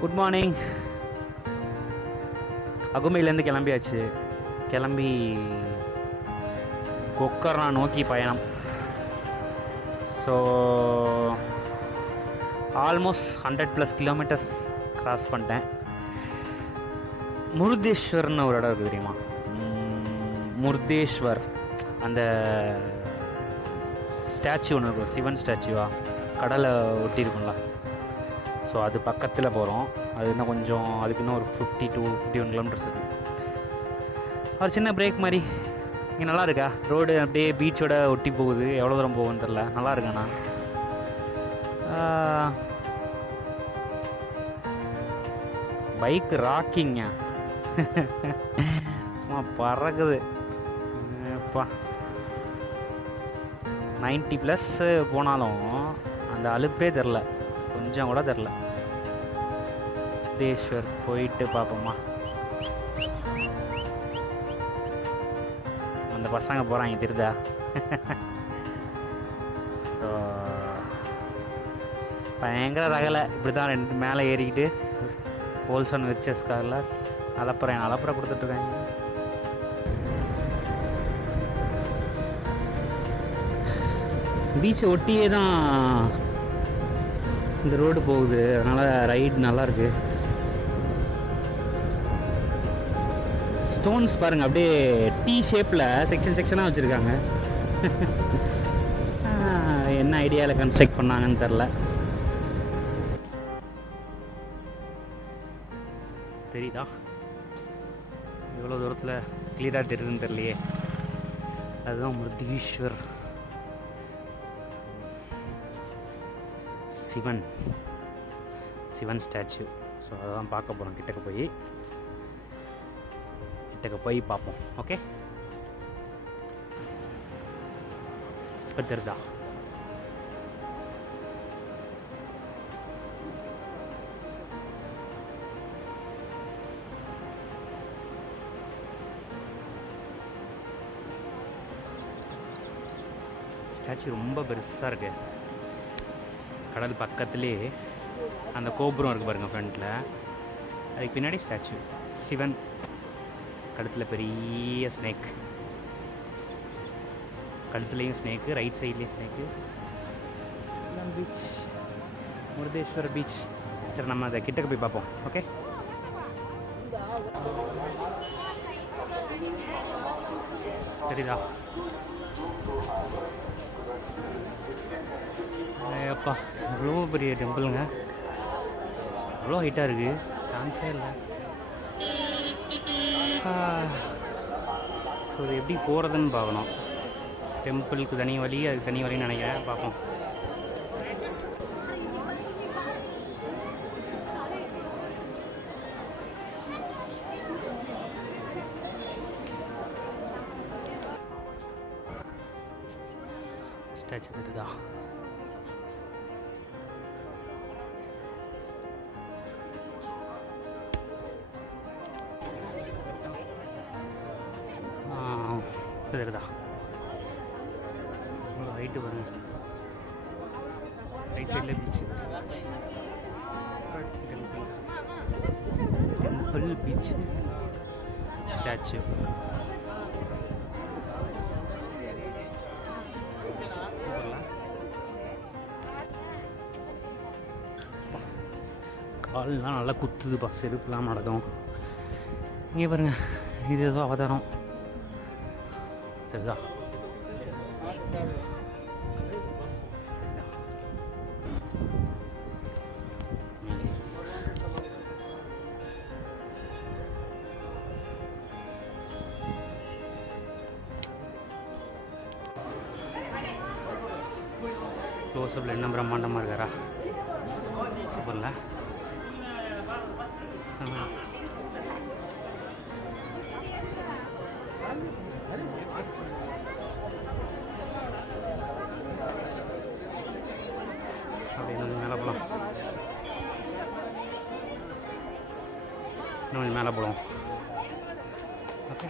Good morning. அகுமையிலேருந்து கிளம்பியாச்சு. கிளம்பி கொக்கர்னா நோக்கி பயணம். ஸோ ஆல்மோஸ்ட் 100+ கிலோமீட்டர்ஸ் கிராஸ் பண்ணிட்டேன். முருதேஸ்வர்னு ஒரு இடம் இருக்குது தெரியுமா? முருதேஸ்வர், அந்த ஸ்டாச்சு ஒன்று இருக்கும், சிவன் ஸ்டாச்சுவா, கடலை ஒட்டி இருக்கும்ல. ஸோ அது பக்கத்தில் போகிறோம். அது இன்னும் கொஞ்சம், அதுக்கு இன்னும் ஒரு 50 to 51 கிலோமீட்டர்ஸ் இருக்குது. ஒரு சின்ன பிரேக் மாதிரி. இங்கே நல்லா இருக்கா ரோடு? அப்படியே பீச்சோட ஒட்டி போகுது. எவ்வளோ தூரம் போகுதுன்னு தெரில. நல்லா இருக்குண்ணா. பைக்கு ராக்கிங்க சும்மா பறக்குது. அப்பா 90+ போனாலும் அந்த அலுப்பே தெரில, கொஞ்சம் கூட தெரில. முருதேஸ்வர் போயிட்டு பார்ப்போமா. அந்த பசங்க போகிறாங்க தெரியுதா? ஸோ பயங்கர ரகலை. இப்படி தான் 2 மேலே ஏறிக்கிட்டு ஹோல்சோன் விச்சஸ் காரில் அலப்புற கொடுத்துட்ருக்காங்க. பீச்சை ஒட்டியே தான் இந்த ரோடு போகுது. அதனால் ரைடு நல்லாயிருக்கு. ஸ்டோன்ஸ் பாருங்கள், அப்படியே டீ ஷேப்பில் செக்ஷனாக வச்சுருக்காங்க. என்ன ஐடியாவில் கன்ஸ்ட்ரக்ட் பண்ணாங்கன்னு தெரில. தெரியுதா எவ்வளோ தூரத்தில் கிளியராக தெரியுதுன்னு தெரியலையே. அதுதான் முருதேஸ்வர் சிவன் ஸ்டாச்சு. ஸோ அதான் பார்க்க போகிறோம். கிட்டக்க போய் பார்ப்போம். ஓகே, இப்போ தெரியுதா? ஸ்டாச்சு ரொம்ப பெருசாக இருக்கு. கடல் பக்கத்துலேயே அந்த கோபுரம் இருக்குது பாருங்கள் ஃப்ரண்ட்டில். அதுக்கு பின்னாடி ஸ்டாச்சு சிவன், கழுத்தில் பெரிய ஸ்னேக், கழுத்துலேயும் ஸ்னேக்கு, ரைட் சைட்லேயும் ஸ்னேக்கு. Beach, Murudeshwar beach. சரி, நம்ம அதை கிட்டக்க போய் பார்ப்போம். ஓகே, சரிதா? அப்பா அவ்வளோ பெரிய டெம்பிளுங்க, அவ்வளோ ஹைட்டாக இருக்குது, சான்ஸே இல்லை. ஸோ இது எப்படி போகிறதுன்னு பார்க்கணும். டெம்பிளுக்கு தனி வழி, அதுக்கு தனி வழின்னு நினைக்கிறேன். பார்ப்போம். ஸ்டாச்சு தெரியுதா? தெரியுதா? இவ்வளோ ஹைட்டு பாருங்க. ரைட் சைடில் பீச்சு, டெம்பிள் பீச், ஸ்டாச்சு. கால்லாம் நல்லா குத்துதுப்பா, செருப்புலாம் நடக்கும். இங்கே பாருங்க, இது ஏதோ அவதாரம். சரிதா? க்ளோஸ்அப்பில் என்ன பிரம்மாண்டமாக இருக்காரா? சூப்பர்ல. அப்படின்னு மேலே போகலாம். இன்னும் கொஞ்சம் மேலே போகலாம். ஓகே.